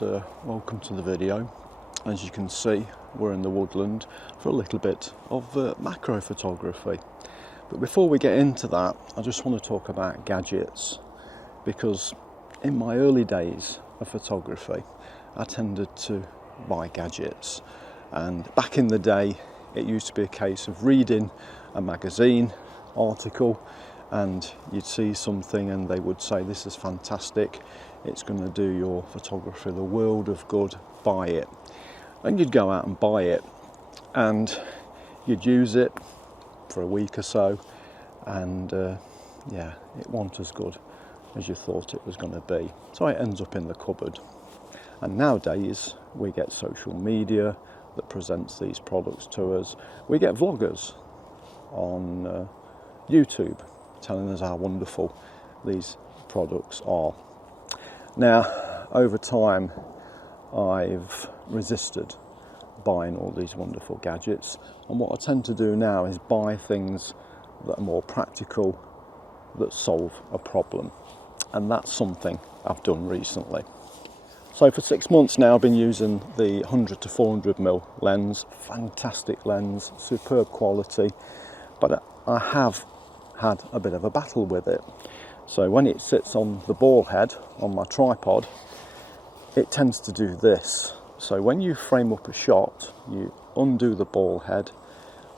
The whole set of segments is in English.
and welcome to the video. As you can see, we're in the woodland for a little bit of macro photography. But before we get into that, I just want to talk about gadgets, because in my early days of photography I tended to buy gadgets, and back in the day it used to be a case of reading a magazine article and you'd see something and they would say, this is fantastic, it's going to do your photography the world of good, buy it. And you'd go out and buy it and you'd use it for a week or so, and yeah, it wasn't as good as you thought it was going to be, so it ends up in the cupboard. And nowadays we get social media that presents these products to us. We get vloggers on YouTube telling us how wonderful these products are. Now, over time I've resisted buying all these wonderful gadgets, and what I tend to do now is buy things that are more practical, that solve a problem, and that's something I've done recently. So for 6 months now I've been using the 100 to 400mm lens. Fantastic lens, superb quality, but I have had a bit of a battle with it. So when it sits on the ball head on my tripod, it tends to do this. So when you frame up a shot, you undo the ball head,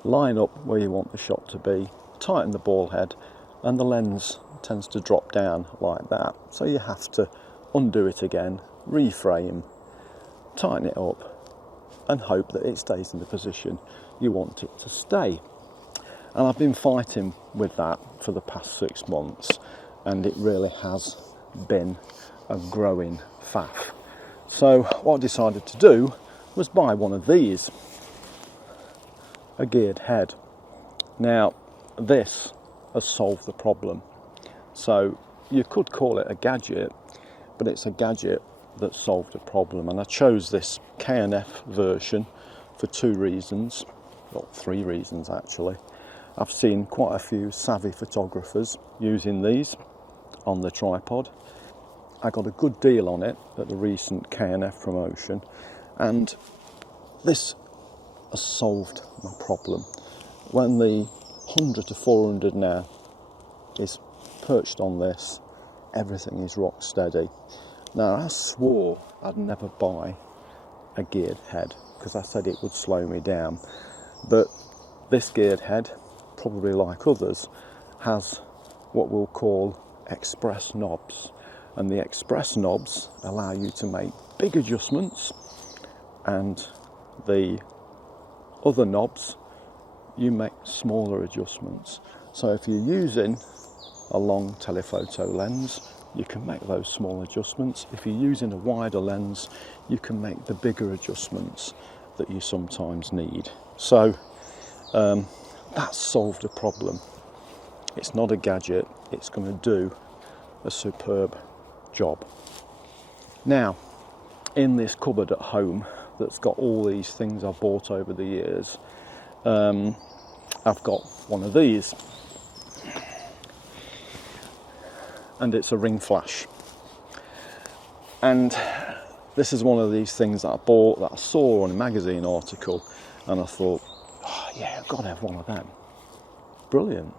line up where you want the shot to be, tighten the ball head, and the lens tends to drop down like that. So you have to undo it again, reframe, tighten it up, and hope that it stays in the position you want it to stay. And I've been fighting with that for the past 6 months, and it really has been a growing faff. So what I decided to do was buy one of these, a geared head. Now this has solved the problem. So you could call it a gadget, but it's a gadget that solved a problem. And I chose this K&F version for 2 reasons, well 3 reasons actually. I've seen quite a few savvy photographers using these on the tripod. I got a good deal on it at the recent K&F promotion, and this has solved my problem. When the 100 to 400 now is perched on this, everything is rock steady. Now I swore I'd never buy a geared head because I said it would slow me down, but this geared head, probably like others, has what we'll call express knobs, and the express knobs allow you to make big adjustments, and the other knobs you make smaller adjustments. So if you're using a long telephoto lens, you can make those small adjustments. If you're using a wider lens, you can make the bigger adjustments that you sometimes need. So that's solved a problem. It's not a gadget, it's going to do a superb job. Now, in this cupboard at home that's got all these things I've bought over the years, I've got one of these, and it's a ring flash. And this is one of these things that I bought, that I saw on a magazine article, and I thought, oh yeah, I've got to have one of them. Brilliant.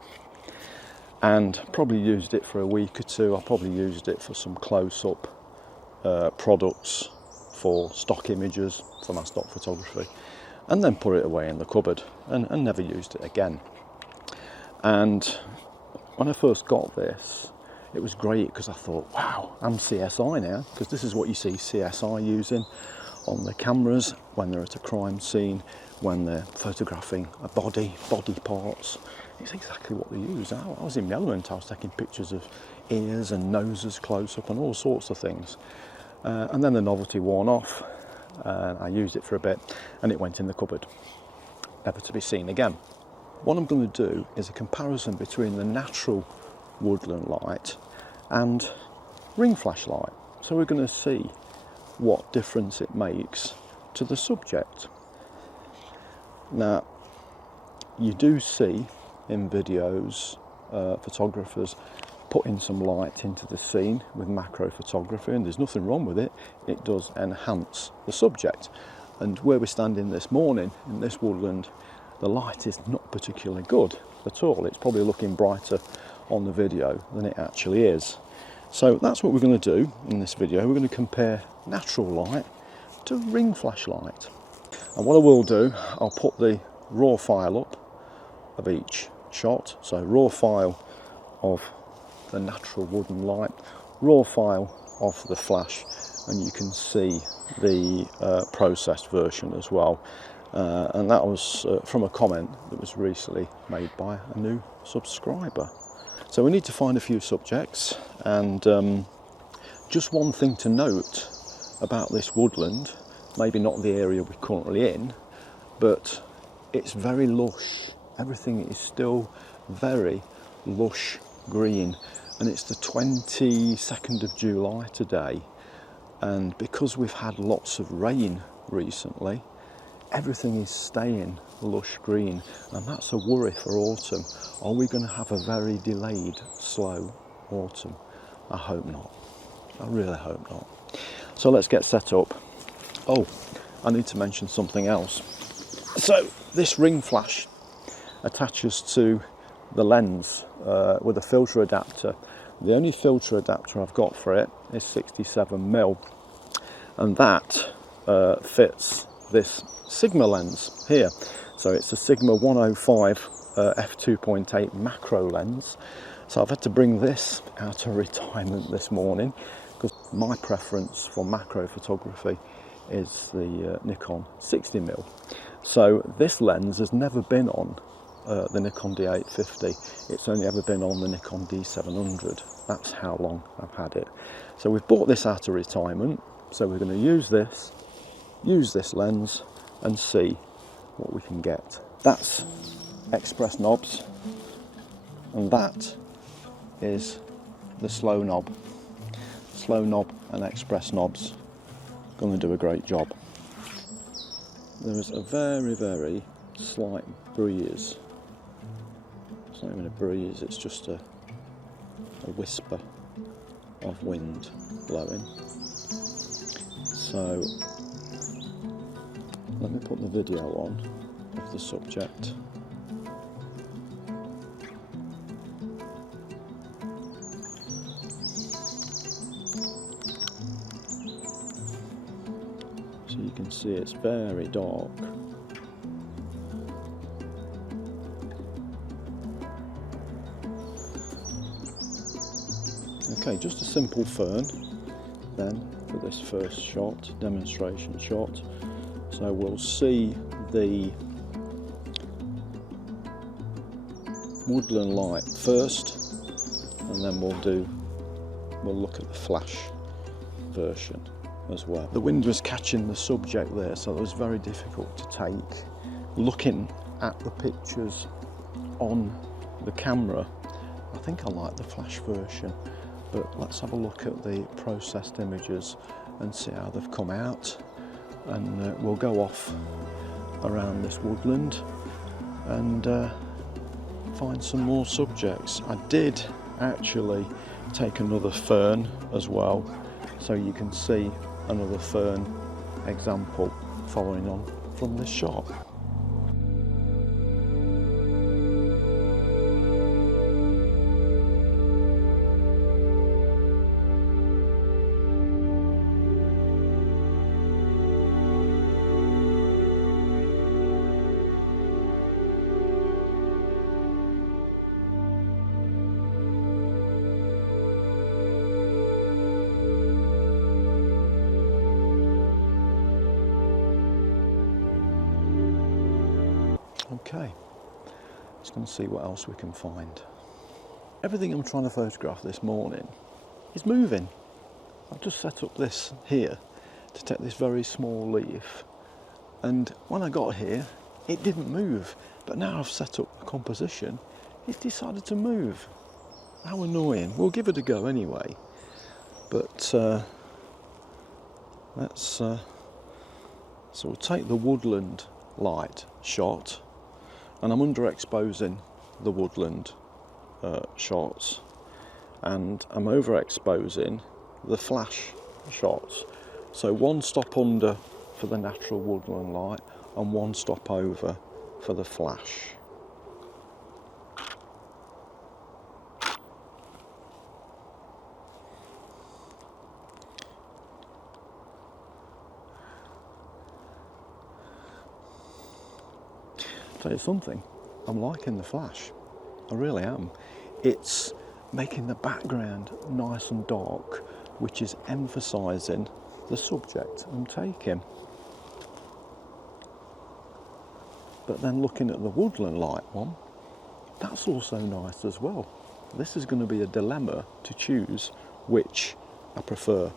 And probably used it for a week or two. I probably used it for some close-up products, for stock images, for my stock photography, and then put it away in the cupboard and never used it again. And when I first got this, it was great because I thought, wow, I'm CSI now, because this is what you see CSI using on the cameras when they're at a crime scene, when they're photographing a body parts. It's exactly what they use. I was in my element. I was taking pictures of ears and noses close up and all sorts of things. And then the novelty worn off, and I used it for a bit, and it went in the cupboard, never to be seen again. What I'm going to do is a comparison between the natural woodland light and ring flash light. So we're going to see what difference it makes to the subject. Now, you do see in videos photographers putting some light into the scene with macro photography, and there's nothing wrong with it. It does enhance the subject. And where we're standing this morning in this woodland, the light is not particularly good at all. It's probably looking brighter on the video than it actually is. So that's what we're going to do in this video. We're going to compare natural light to ring flashlight. And what I will do, I'll put the raw file up of each shot. So raw file of the natural wooden light, raw file of the flash, and you can see the processed version as well. And that was from a comment that was recently made by a new subscriber. So we need to find a few subjects, and just one thing to note about this woodland, maybe not the area we're currently in, but it's very lush. Everything is still very lush green, and it's the 22nd of July today, and because we've had lots of rain recently, everything is staying lush green, and that's a worry for autumn. Are we going to have a very delayed, slow autumn? I hope not. I really hope not. So let's get set up. Oh, I need to mention something else. So this ring flash attaches to the lens with a filter adapter. The only filter adapter I've got for it is 67mm, and that fits this Sigma lens here. So it's a Sigma 105 f2.8 macro lens. So I've had to bring this out of retirement this morning because my preference for macro photography is the Nikon 60mm. So this lens has never been on the Nikon D850. It's only ever been on the Nikon D700. That's how long I've had it. So we've bought this out of retirement. So we're going to use this lens and see what we can get. That's express knobs, and that is the slow knob. Slow knob and express knobs going to do a great job. There is a very, very slight breeze. It's not even a breeze, it's just a whisper of wind blowing. So let me put the video on of the subject. So you can see it's very dark. Okay, just a simple fern then for this first shot, demonstration shot. So we'll see the woodland light first, and then we'll look at the flash version as well. The wind was catching the subject there, so it was very difficult to take. Looking at the pictures on the camera, I think I like the flash version, but let's have a look at the processed images and see how they've come out. And we'll go off around this woodland and find some more subjects. I did actually take another fern as well, so you can see another fern example following on from this shot. Okay, let's go and see what else we can find. Everything I'm trying to photograph this morning is moving. I've just set up this here to take this very small leaf, and when I got here it didn't move, but now I've set up a composition, it decided to move. How annoying. We'll give it a go anyway, but so we'll take the woodland light shot, and I'm underexposing the woodland shots, and I'm overexposing the flash shots. So one stop under for the natural woodland light and one stop over for the flash. Tell you something, I'm liking the flash, I really am. It's making the background nice and dark, which is emphasising the subject I'm taking. But then looking at the woodland light one, that's also nice as well. This is going to be a dilemma to choose which I prefer.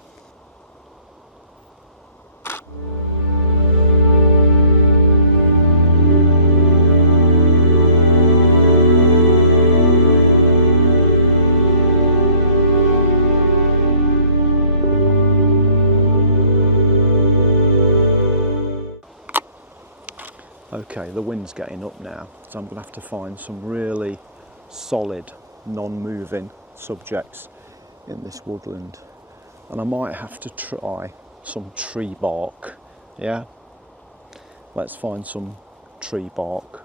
Okay, the wind's getting up now, so I'm going to have to find some really solid, non-moving subjects in this woodland. And I might have to try some tree bark, yeah? Let's find some tree bark,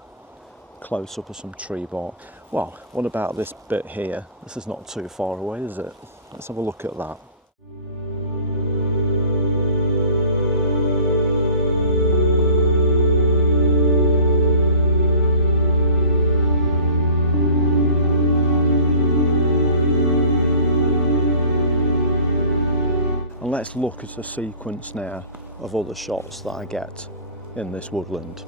close up of some tree bark. Well, what about this bit here? This is not too far away, is it? Let's have a look at that. And let's look at a sequence now of other shots that I get in this woodland.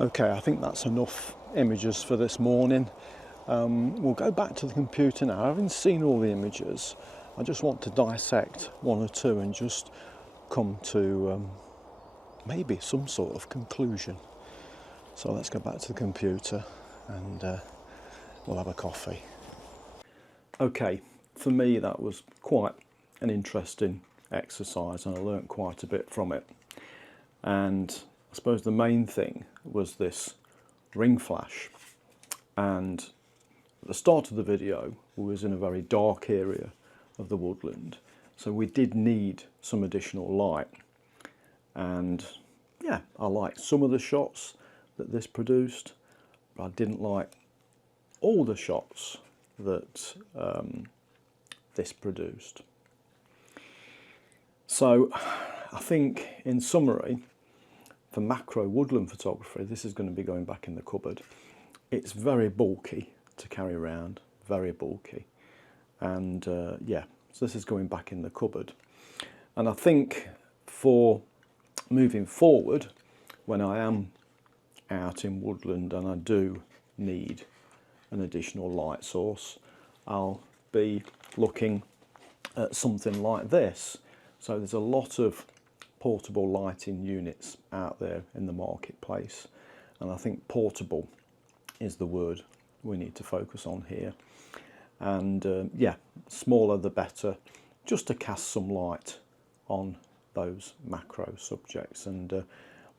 Okay, I think that's enough images for this morning. We'll go back to the computer now. Having seen all the images, I just want to dissect one or two and just come to maybe some sort of conclusion. So let's go back to the computer and we'll have a coffee. Okay, for me that was quite an interesting exercise and I learnt quite a bit from it. And I suppose the main thing was this ring flash, and at the start of the video we was in a very dark area of the woodland, so we did need some additional light. And yeah, I liked some of the shots that this produced, but I didn't like all the shots that this produced. So I think in summary, for macro woodland photography, this is going to be going back in the cupboard. It's very bulky to carry around, very bulky. And yeah, so this is going back in the cupboard. And I think for moving forward, when I am out in woodland and I do need an additional light source, I'll be looking at something like this. So there's a lot of portable lighting units out there in the marketplace, and I think portable is the word we need to focus on here. And yeah, smaller the better, just to cast some light on those macro subjects. And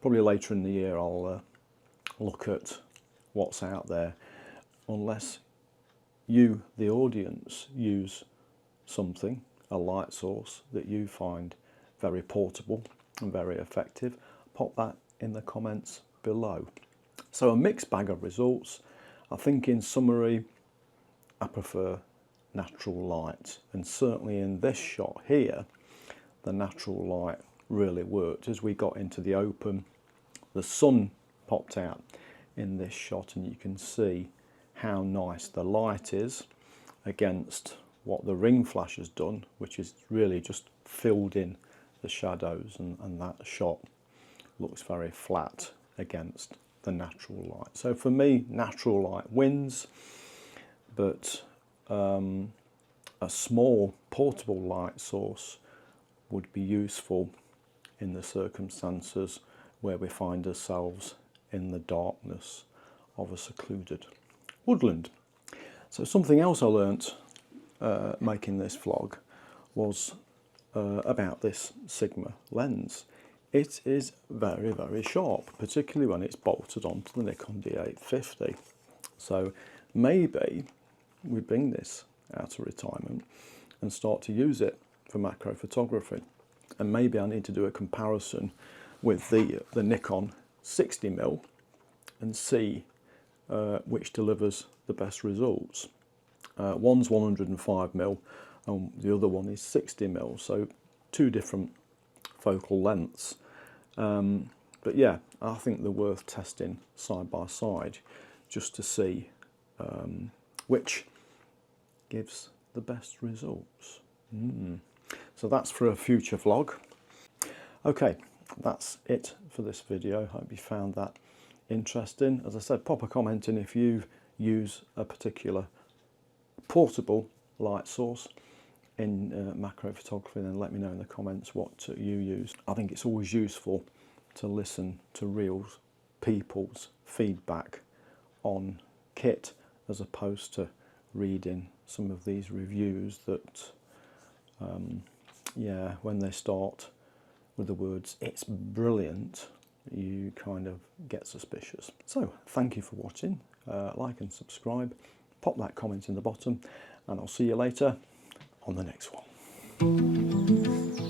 probably later in the year I'll look at what's out there, unless you, the audience, use something, a light source that you find very portable and very effective. Pop that in the comments below. So a mixed bag of results. I think in summary, I prefer natural light, and certainly in this shot here, the natural light really worked. As we got into the open, the sun popped out in this shot, and you can see how nice the light is against what the ring flash has done, which is really just filled in the shadows, and that shot looks very flat against the natural light. So for me, natural light wins, but a small portable light source would be useful in the circumstances where we find ourselves in the darkness of a secluded woodland. So something else I learnt making this vlog was about this Sigma lens. It is very, very sharp, particularly when it's bolted onto the Nikon D850. So maybe we bring this out of retirement and start to use it for macro photography. And maybe I need to do a comparison with the Nikon 60mm and see which delivers the best results. One's 105mm and the other one is 60mm, so two different focal lengths. But yeah, I think they're worth testing side by side just to see which gives the best results. So that's for a future vlog. Okay, that's it for this video. Hope you found that interesting. As I said, pop a comment in if you use a particular portable light source in macro photography, then let me know in the comments what you use. I think it's always useful to listen to real people's feedback on kit, as opposed to reading some of these reviews that yeah, when they start with the words "it's brilliant," you kind of get suspicious. So thank you for watching. Like and subscribe, pop that comment in the bottom, and I'll see you later on the next one.